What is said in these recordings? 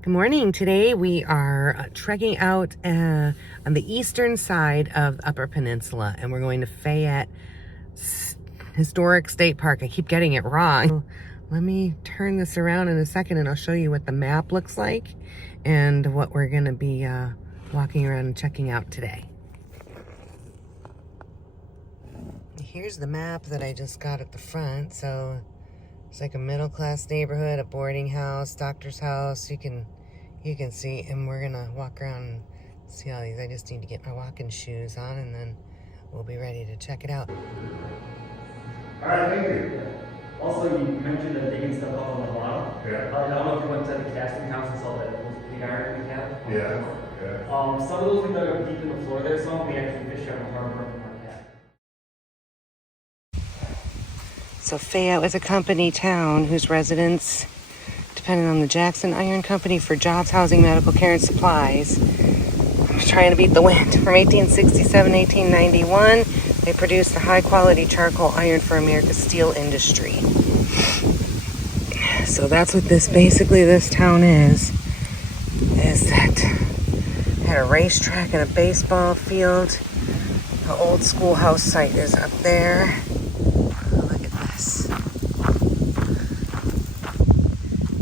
Good morning. Today we are trekking out on the eastern side of the Upper Peninsula, and we're going to Fayette Historic State Park. I keep getting it wrong. Let me turn this around in a second and I'll show you what the map looks like and what we're going to be walking around and checking out today. Here's the map that I just got at the front. So it's like a middle-class neighborhood, a boarding house, doctor's house. You can see, and we're gonna walk around and see all these. I just need to get my walking shoes on and then we'll be ready to check it out. All right, thank you. Also, you mentioned the digging stuff up on the bottom. Yeah. I don't know if you went to the casting house and saw that pig iron we have. Yeah. Some of those we dug up deep in the floor there, some we actually fished out in the harbor. So Fayette was a company town whose residents depended on the Jackson Iron Company for jobs, housing, medical care, and supplies. I'm trying to beat the wind. From 1867 to 1891, they produced the high-quality charcoal iron for America's steel industry. So that's what this town is that had a racetrack and a baseball field. The old schoolhouse site is up there. Look at this.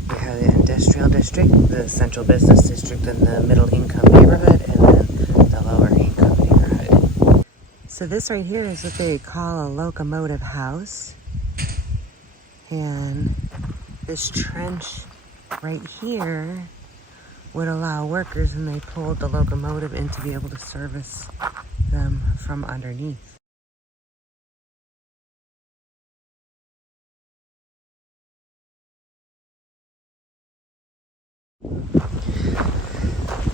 You have the industrial district, the central business district, and the middle income neighborhood, and then the lower income neighborhood. So this right here is what they call a locomotive house. And this trench right here would allow workers, and they pulled the locomotive in to be able to service them from underneath.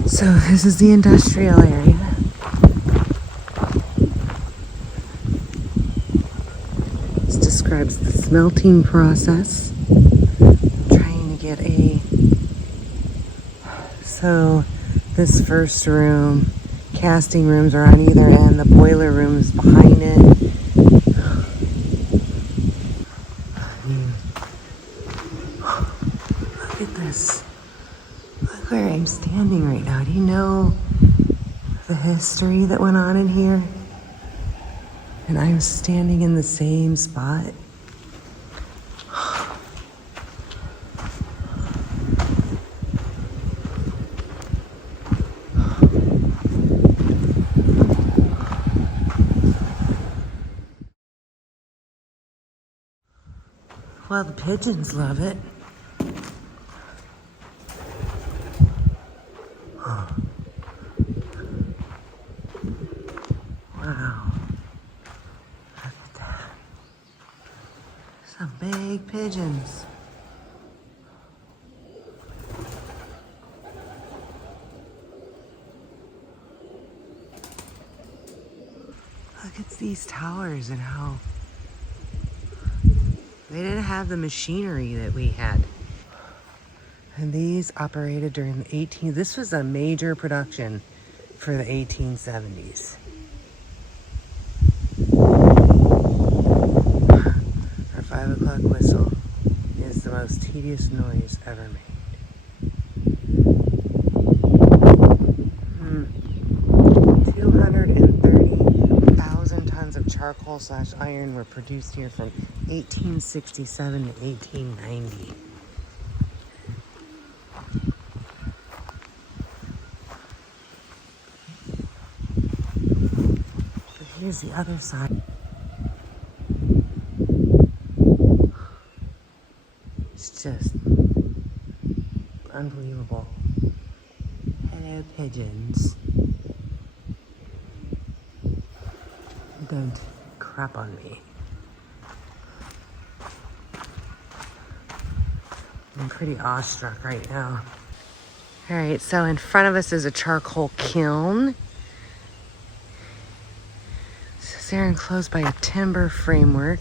So this is the industrial area. This describes the smelting process. Trying to get so this first room, casting rooms are on either end, the boiler room is behind it. Look at this. Look where I'm standing right now. Do you know the history that went on in here? And I'm standing in the same spot. Well, the pigeons love it. Wow. Look at that. Some big pigeons. Look at these towers and how they didn't have the machinery that we had. And these operated during the this was a major production for the 1870s. Our 5 o'clock whistle is the most tedious noise ever made. 230,000 tons of charcoal/iron were produced here from 1867 to 1890. But here's the other side. It's just unbelievable. Hello, pigeons. Don't crap on me. I'm pretty awestruck right now. All right, so in front of us is a charcoal kiln. They're enclosed by a timber framework.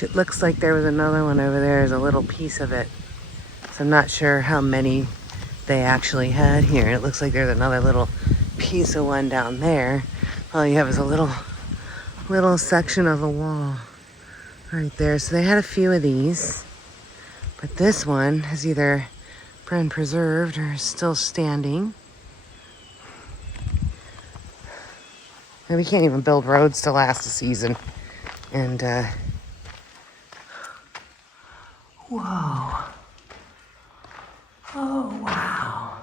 It looks like there was another one over there as a little piece of it. So I'm not sure how many they actually had here. It looks like there's another little piece of one down there. All you have is a little section of a wall right there. So they had a few of these. But this one has either been preserved or is still standing. And we can't even build roads to last a season. And, whoa. Oh, wow.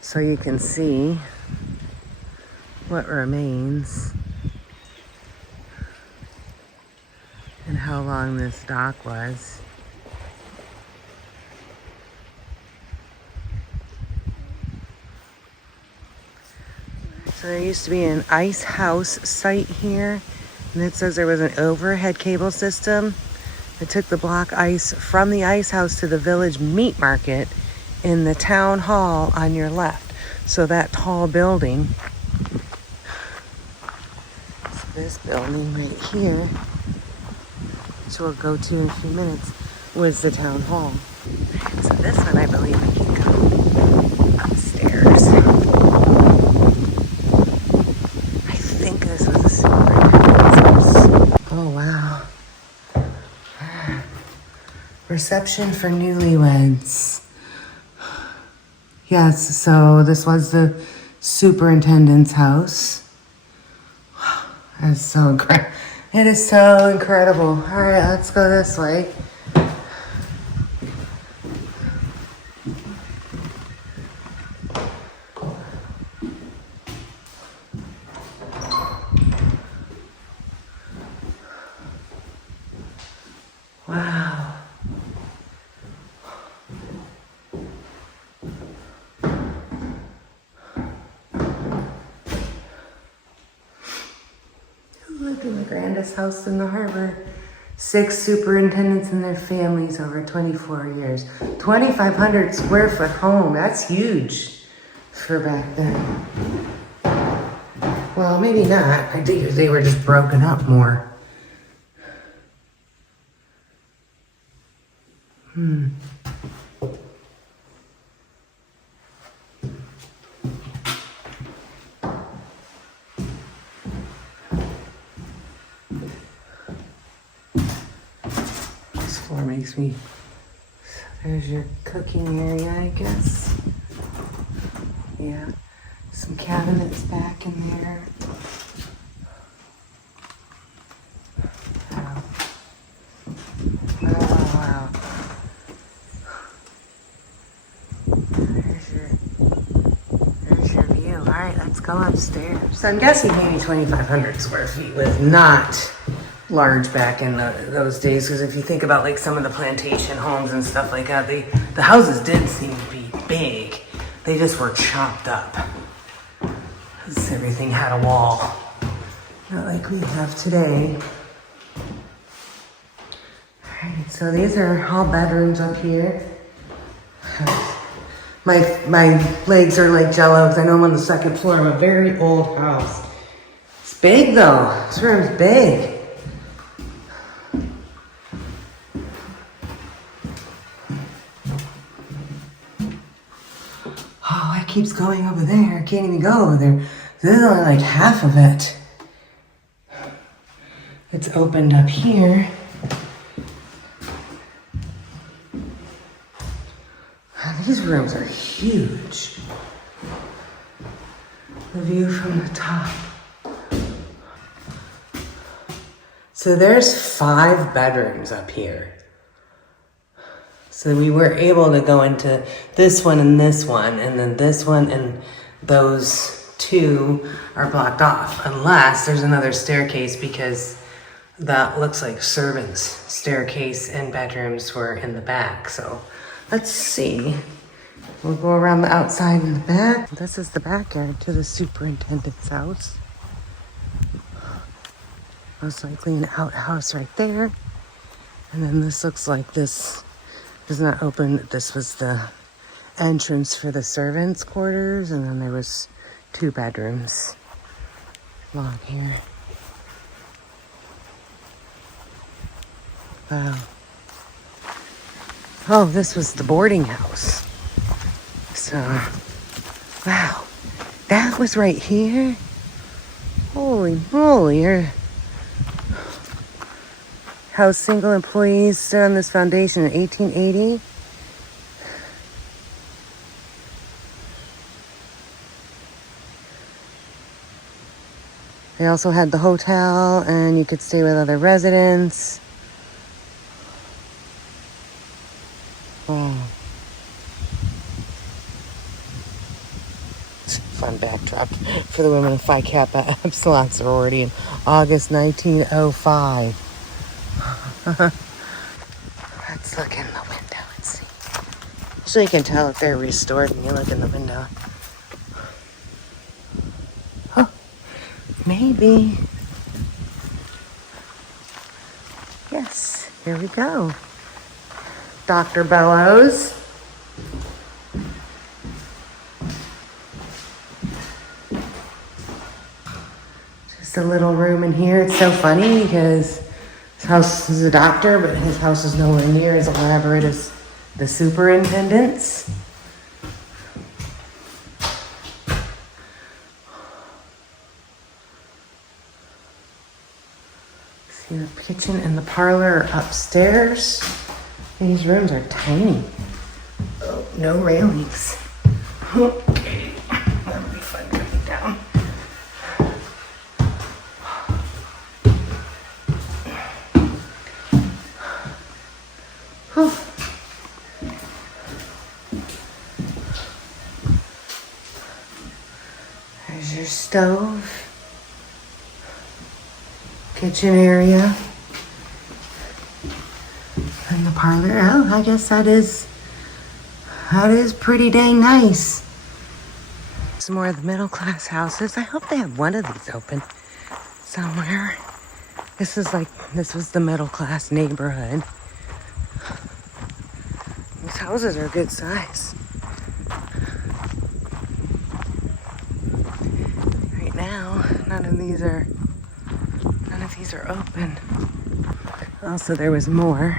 So you can see what remains and how long this dock was. So there used to be an ice house site here, and it says there was an overhead cable system that took the block ice from the ice house to the village meat market in the town hall on your left. So that tall building, so this building right here, which we'll go to in a few minutes, was the town hall. So this one, I believe we can go upstairs. I think this was a superintendent's house. Oh, wow. Reception for newlyweds. Yes, so this was the superintendent's house. That is so incredible. It is so incredible. All right, let's go this way. Wow. Look at the grandest house in the harbor. 6 superintendents and their families over 24 years. 2,500 square foot home. That's huge for back then. Well, maybe not. I think they were just broken up more. This floor makes me... There's your cooking area, I guess. Yeah. Some cabinets back in there. Wow. Wow. There's your view. All right, let's go upstairs. So I'm guessing maybe 2,500 square feet was not large back in those days, because if you think about like some of the plantation homes and stuff like that, the houses did seem to be big. They just were chopped up. Everything had a wall, not like we have today. All right, so these are all bedrooms up here. My legs are like jello because I know I'm on the second floor of a very old house. It's big though. This room's big. Oh, it keeps going over there. I can't even go over there. This is only like half of it. It's opened up here. These rooms are huge. The view from the top. So there's 5 bedrooms up here. So we were able to go into this one and then this one, and those 2 are blocked off, unless there's another staircase, because that looks like servants' staircase and bedrooms were in the back. So let's see. We'll go around the outside and the back. This is the backyard to the superintendent's house. Most likely an outhouse right there. And then this looks like this is not open. This was the entrance for the servants' quarters, and then there was 2 bedrooms along here. Wow. Oh, this was the boarding house. So, wow. That was right here. Holy moly. How single employees stood on this foundation in 1880. They also had the hotel, and you could stay with other residents. Wow. Fun backdrop for the women of Phi Kappa Epsilon sorority in August 1905. Let's look in the window and see. So you can tell if they're restored when you look in the window. Huh. Maybe. Yes, here we go. Dr. Bellows. Just a little room in here. It's so funny because his house is a doctor, but his house is nowhere near as elaborate as the superintendent's. See, the kitchen and the parlor are upstairs. These rooms are tiny. Oh, no railings. Okay, that'll be fun going down. Whew. There's your stove. Kitchen area. And the parlor. Oh, I guess that is pretty dang nice. Some more of the middle class houses. I hope they have one of these open somewhere. This was the middle class neighborhood. These houses are good size. Right now, none of these are open. Also, there was more.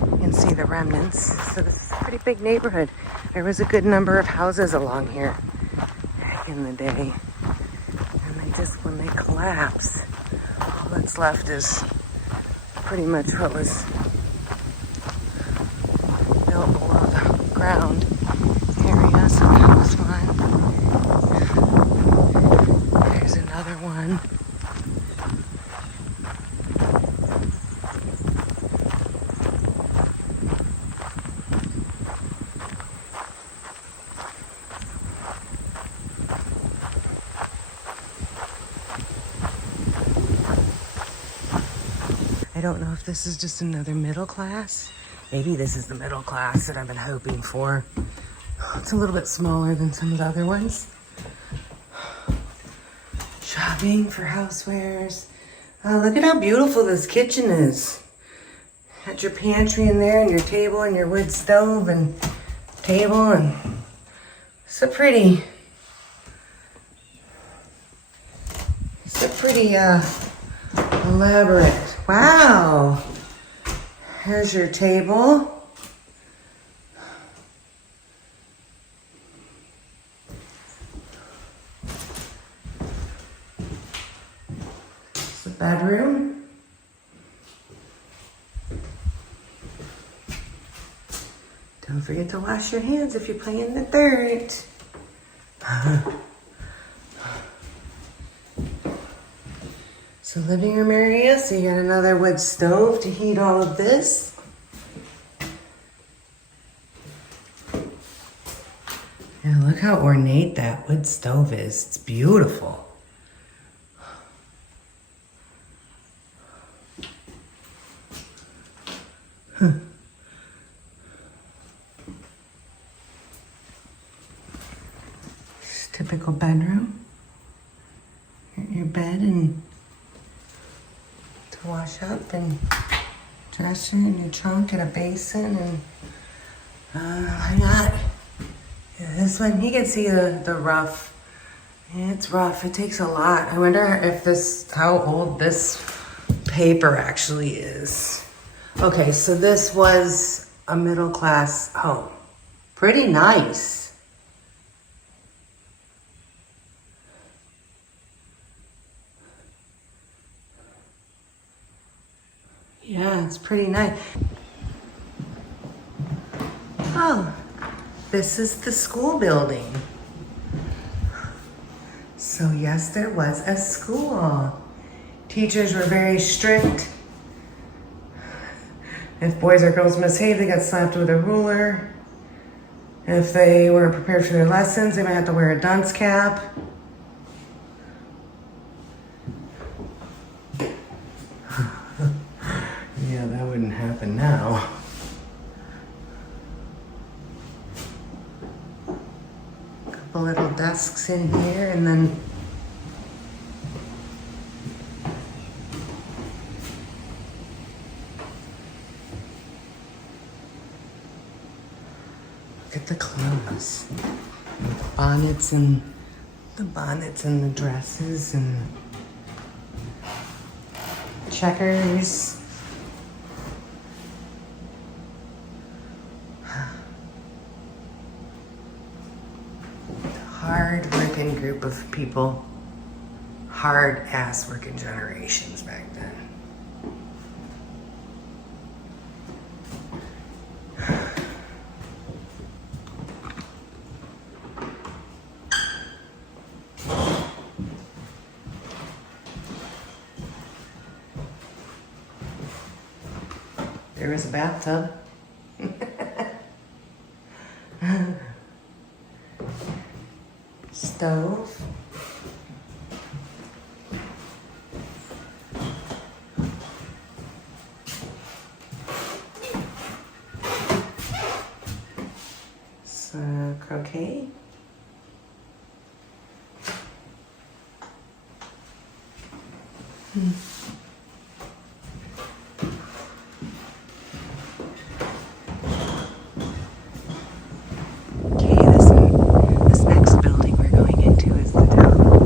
You can see the remnants. So this is a pretty big neighborhood. There was a good number of houses along here back in the day. And when they collapse, all that's left is pretty much what was built below the ground area. So that was fun. There's another one. I don't know if this is just another middle class. Maybe this is the middle class that I've been hoping for. It's a little bit smaller than some of the other ones. Shopping for housewares. Oh, look at how beautiful this kitchen is. Got your pantry in there and your table and your wood stove and table, and it's a pretty elaborate. Wow. Here's your table. It's the bedroom. Don't forget to wash your hands if you play in the dirt. So living room area, so you got another wood stove to heat all of this. And look how ornate that wood stove is. It's beautiful. Huh. Just typical bedroom. Your bed and to wash up, and dresser and your trunk and a basin, and I got this one. You can see the rough. Yeah, it's rough. It takes a lot. I wonder how old this paper actually is. Okay, so this was a middle class home. Pretty nice. it's pretty nice. Oh, this is the school building. So yes, there was a school. Teachers were very strict. If boys or girls misbehaved, they got slapped with a ruler. If they weren't prepared for their lessons, they might have to wear a dunce cap. Yeah, that wouldn't happen now. Couple little desks in here, and then look at the clothes. The bonnets and the dresses and checkers. Hard working group of people. Hard ass working generations back then. There was a bathtub. Stove. Croquet. Okay, this next building we're going into is the town hall.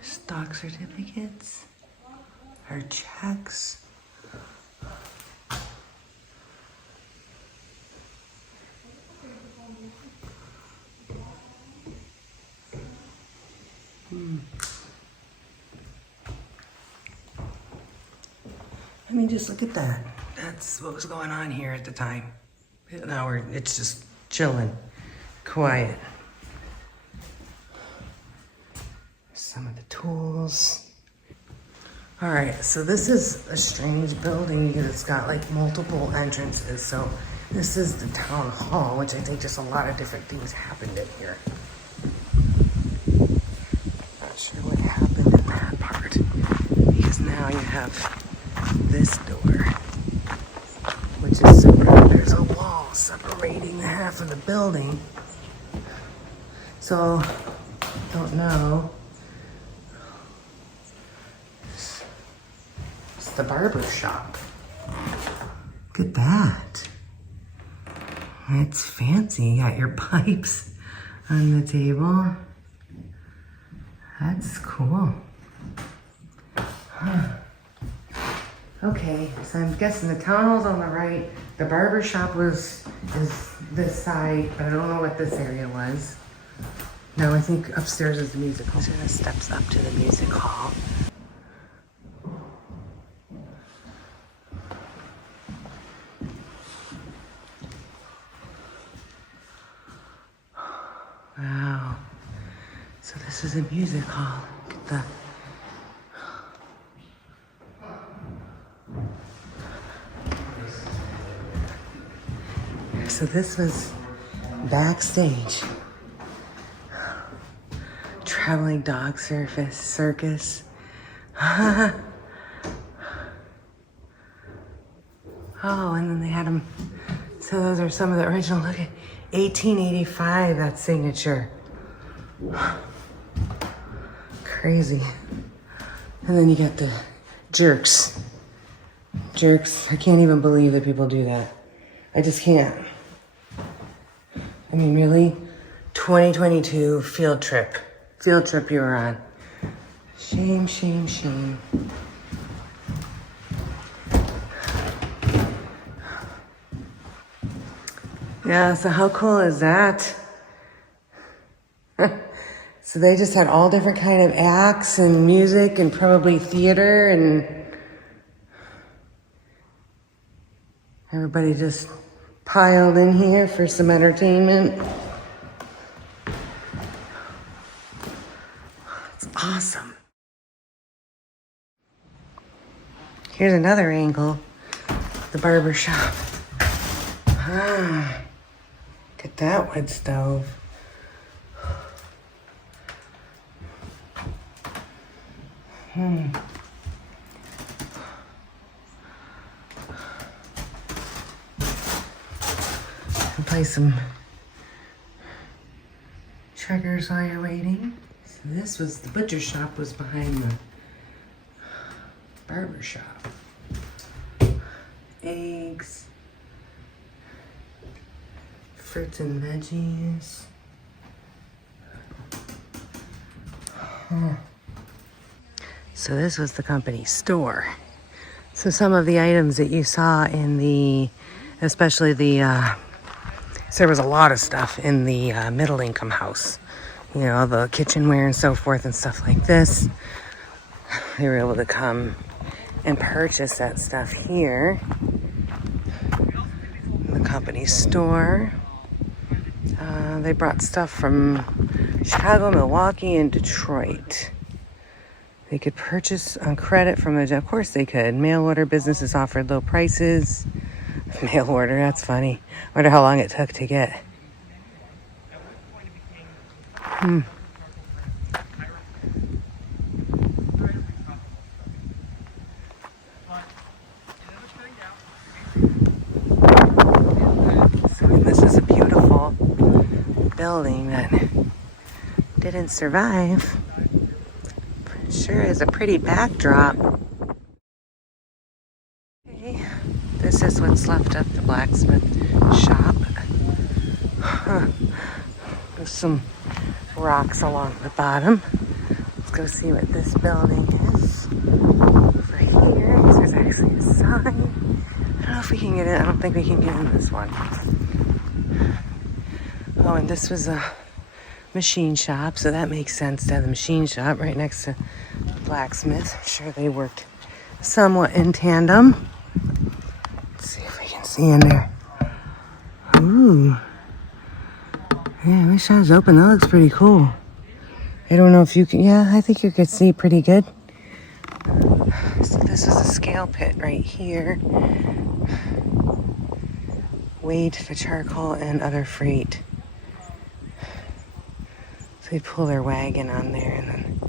Stock certificates, our checks. I mean, just look at that. That's what was going on here at the time. Now it's just chilling, quiet. Some of the tools. All right, so this is a strange building because it's got like multiple entrances. So this is the town hall, which I think just a lot of different things happened in here. Not sure what happened in that part because now you have this door, which is separate. There's a wall separating half of the building. So, don't know. It's the barber shop. Look at that. It's fancy. You got your pipes on the table. That's cool. Huh. Okay, so I'm guessing the town hall's on the right. The barber shop is this side, but I don't know what this area was. No, I think upstairs is the music hall. So this steps up to the music hall. Wow. So this is a music hall. Look at that. So this was backstage. Traveling dog circus. Oh, and then they had them. So those are some of the original. Look at 1885, that signature. Crazy. And then you got the jerks. Jerks. I can't even believe that people do that. I just can't. I mean, really? 2022 field trip. Field trip you were on. Shame, shame, shame. Yeah, so how cool is that? So they just had all different kind of acts and music and probably theater, and everybody just piled in here for some entertainment. It's awesome. Here's another angle, the barber shop. Ah, look at that wood stove. Can play some checkers while you're waiting. So this was, the butcher shop was behind the barber shop. Eggs, fruits and veggies. So this was the company store. So some of the items that you saw in the, especially the, so there was a lot of stuff in the middle income house. You know, the kitchenware and so forth and stuff like this. They were able to come and purchase that stuff here. The company store. They brought stuff from Chicago, Milwaukee, and Detroit. They could purchase on credit from of course they could. Mail order businesses offered low prices. Mail order, that's funny. Wonder how long it took to get. So this is a beautiful building that didn't survive. Sure is a pretty backdrop. Okay, this is what's left of the blacksmith shop. There's some rocks along the bottom. Let's go see what this building is. Over here, there's actually a sign. I don't know if we can get in. I don't think we can get in this one. Oh, and this was a machine shop, so that makes sense to have the machine shop right next to the blacksmith. I'm sure they worked somewhat in tandem. Let's see if we can see in there. Ooh. Yeah, my shop's open. That looks pretty cool. I don't know if you can, yeah, I think you could see pretty good. So this is a scale pit right here. Weighed for charcoal and other freight. So they pull their wagon on there and then...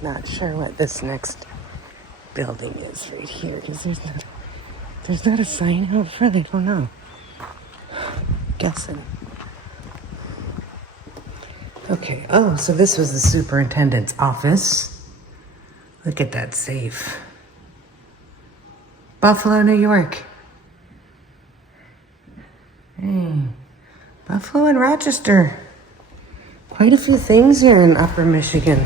Not sure what this next building is right here, because there's not a sign out front. I don't know. Guessing. Okay, oh, so this was the superintendent's office. Look at that safe. Buffalo, New York. Hey, Buffalo and Rochester. Quite a few things here in Upper Michigan.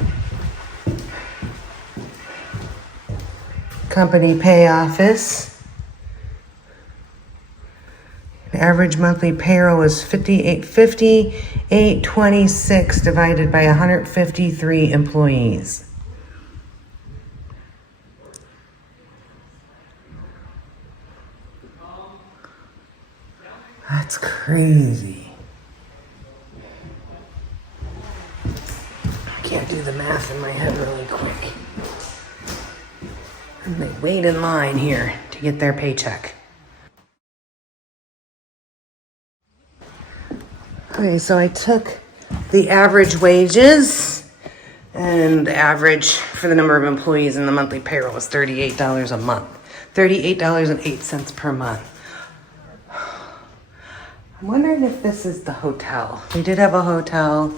Company pay office. The average monthly payroll was $58.26 divided by 153 employees. That's crazy. I can't do the math in my head really quick. And they wait in line here to get their paycheck. Okay, so I took the average wages, and the average for the number of employees in the monthly payroll was $38 a month. $38.08 per month. I'm wondering if this is the hotel. We did have a hotel.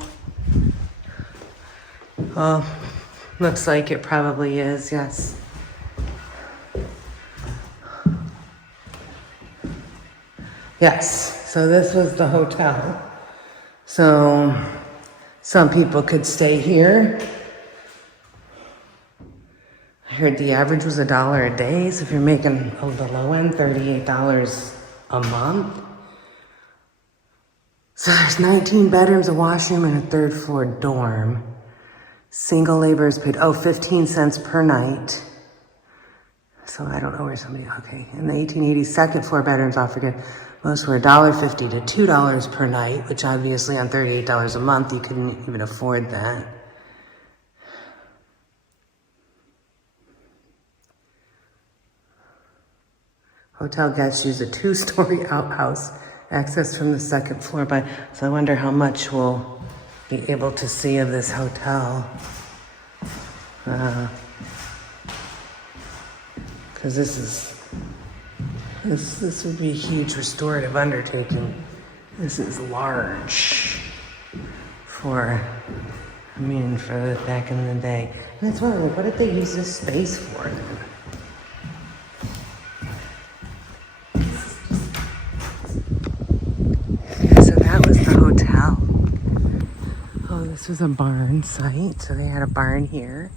Oh, looks like it probably is, yes. Yes, so this was the hotel. So some people could stay here. I heard the average was $1 a day, so if you're making the low end, $38 a month. So there's 19 bedrooms, a washroom, and a third floor dorm. Single laborers paid, 15 cents per night. So I don't know where somebody, okay. In the 1880s, second floor bedrooms offered most were $1.50 to $2 per night, which obviously on $38 a month, you couldn't even afford that. Hotel guests use a 2-story outhouse accessed from the second floor. So I wonder how much we'll be able to see of this hotel. Because this would be a huge restorative undertaking. This is large for back in the day. And that's why, like, what did they use this space for then? So that was the hotel. Oh, this was a barn site. So they had a barn here.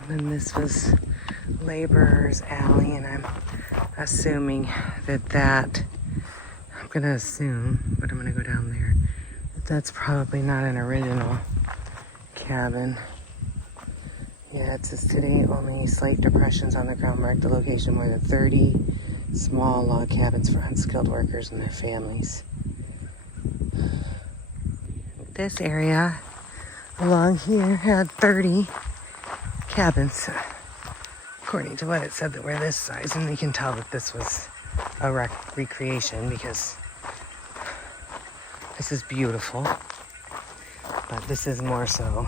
And then this was Laborer's Alley, and I'm assuming I'm going to assume, but I'm going to go down there, that's probably not an original cabin. Yeah, it says today only slight depressions on the ground mark the location. More than 30 small log cabins for unskilled workers and their families. This area along here had 30 cabins, according to what it said, that were this size, and you can tell that this was a recreation because this is beautiful, but this is more so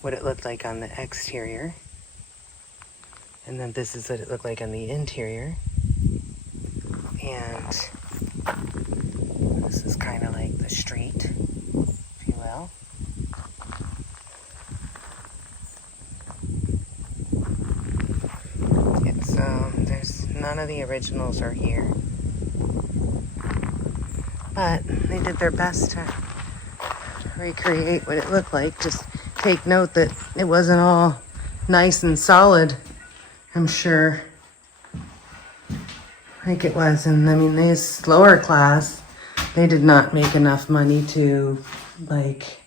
what it looked like on the exterior, and then this is what it looked like on the interior, and this is kind of like the street, if you will. There's none of the originals are here, but they did their best to recreate what it looked like. Just take note that it wasn't all nice and solid, I'm sure, like it was. And I mean, this lower class, they did not make enough money to, like,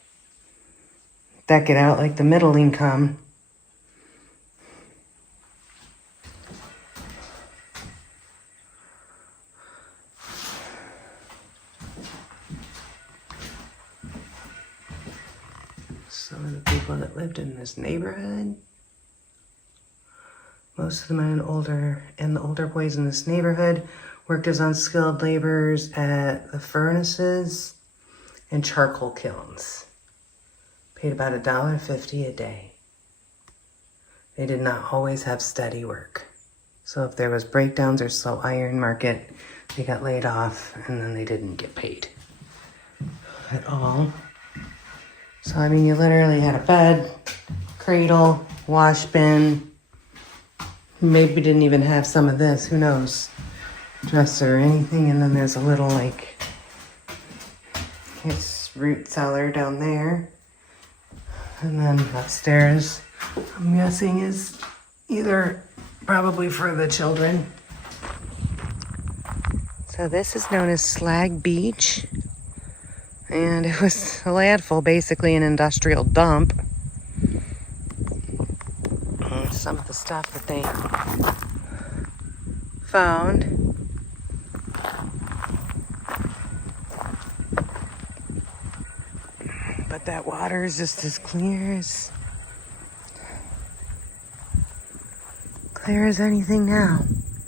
deck it out like the middle income. Some of the people that lived in this neighborhood, most of them the older boys in this neighborhood worked as unskilled laborers at the furnaces and charcoal kilns. Paid about $1.50 a day. They did not always have steady work. So if there was breakdowns or slow iron market, they got laid off and then they didn't get paid at all. So, I mean, you literally had a bed, cradle, wash bin. Maybe didn't even have some of this, who knows, dresser or anything. And then there's a little, like, it's root cellar down there. And then upstairs, I'm guessing, is either probably for the children. So this is known as Slag Beach. And it was a landfill, basically an industrial dump. Some of the stuff that they found. But that water is just as clear as anything now.